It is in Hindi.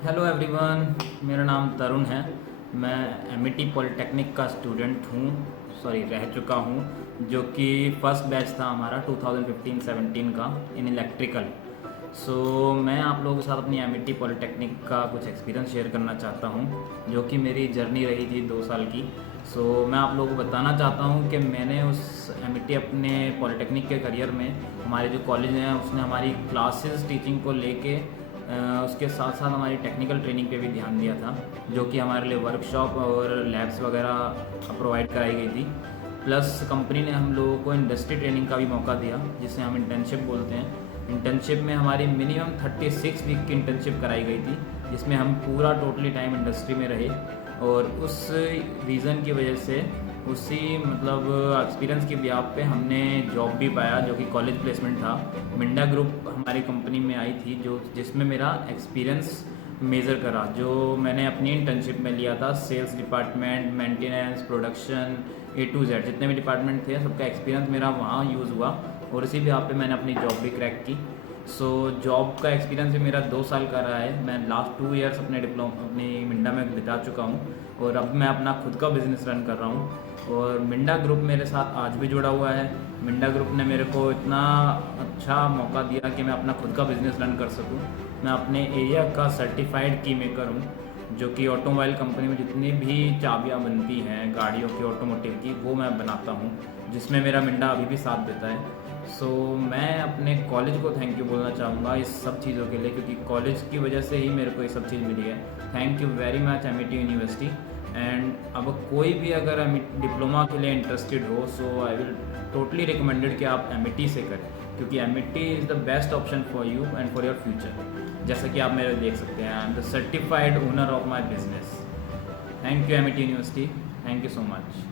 हेलो एवरीवन, मेरा नाम तरुण है। मैं एमिटी पॉलिटेक्निक का स्टूडेंट हूँ, रह चुका हूँ, जो कि फर्स्ट बैच था हमारा 2015-17 का इन इलेक्ट्रिकल। मैं आप लोगों के साथ अपनी एमिटी पॉलिटेक्निक का कुछ एक्सपीरियंस शेयर करना चाहता हूँ, जो कि मेरी जर्नी रही थी 2 साल की। मैं आप लोगों को बताना चाहता हूँ कि मैंने उस एमिटी अपने पॉलिटेक्निक के करियर में, हमारे जो कॉलेज हैं उसने हमारी क्लासेस टीचिंग को लेके उसके साथ साथ हमारी टेक्निकल ट्रेनिंग पे भी ध्यान दिया था, जो कि हमारे लिए वर्कशॉप और लैब्स वगैरह प्रोवाइड कराई गई थी। प्लस कंपनी ने हम लोगों को इंडस्ट्री ट्रेनिंग का भी मौका दिया, जिसे हम इंटर्नशिप बोलते हैं। इंटर्नशिप में हमारी मिनिमम 36 वीक की इंटर्नशिप कराई गई थी, जिसमें हम पूरा टोटली टाइम इंडस्ट्री में रहे। और उस रीज़न की वजह से, उसी एक्सपीरियंस की ब्याह पे हमने जॉब भी पाया, जो कि कॉलेज प्लेसमेंट था। मिंडा ग्रुप हमारी कंपनी में आई थी, जिसमें मेरा एक्सपीरियंस मेज़र करा, जो मैंने अपनी इंटर्नशिप में लिया था। Sales department, maintenance, production, A to Z जितने भी डिपार्टमेंट थे, सबका एक्सपीरियंस मेरा वहाँ यूज़ हुआ। और इसी ब्याह पे मैंने अपनी जॉब भी क्रैक की। जॉब का एक्सपीरियंस भी मेरा 2 साल का रहा है। मैं लास्ट 2 ईयर्स अपनी मिंडा में बिता चुका हूँ, और अब मैं अपना खुद का बिज़नेस रन कर रहा हूँ। और मिंडा ग्रुप मेरे साथ आज भी जुड़ा हुआ है। मिंडा ग्रुप ने मेरे को इतना अच्छा मौका दिया कि मैं अपना खुद का बिज़नेस रन कर सकूँ। मैं अपने एरिया का सर्टिफाइड की मेकर हूँ, जो कि ऑटोमोबाइल कंपनी में जितनी भी चाबियाँ बनती हैं गाड़ियों की, ऑटोमोटिव की, वो मैं बनाता हूँ, जिसमें मेरा मिंडा अभी भी साथ देता है। मैं अपने कॉलेज को थैंक यू बोलना चाहूँगा इस सब चीज़ों के लिए, क्योंकि कॉलेज की वजह से ही मेरे को ये सब चीज़ मिली है। Thank you very much Amity university. And अब कोई भी अगर डिप्लोमा के लिए इंटरेस्टेड हो, आई विल टोटली रिकमेंडेड कि आप एमिटी से करें, क्योंकि Amity is the best option for you and for your future. जैसा कि आप मेरे देख सकते हैं, I am the certified owner of my business. Thank you Amity university, thank you so much.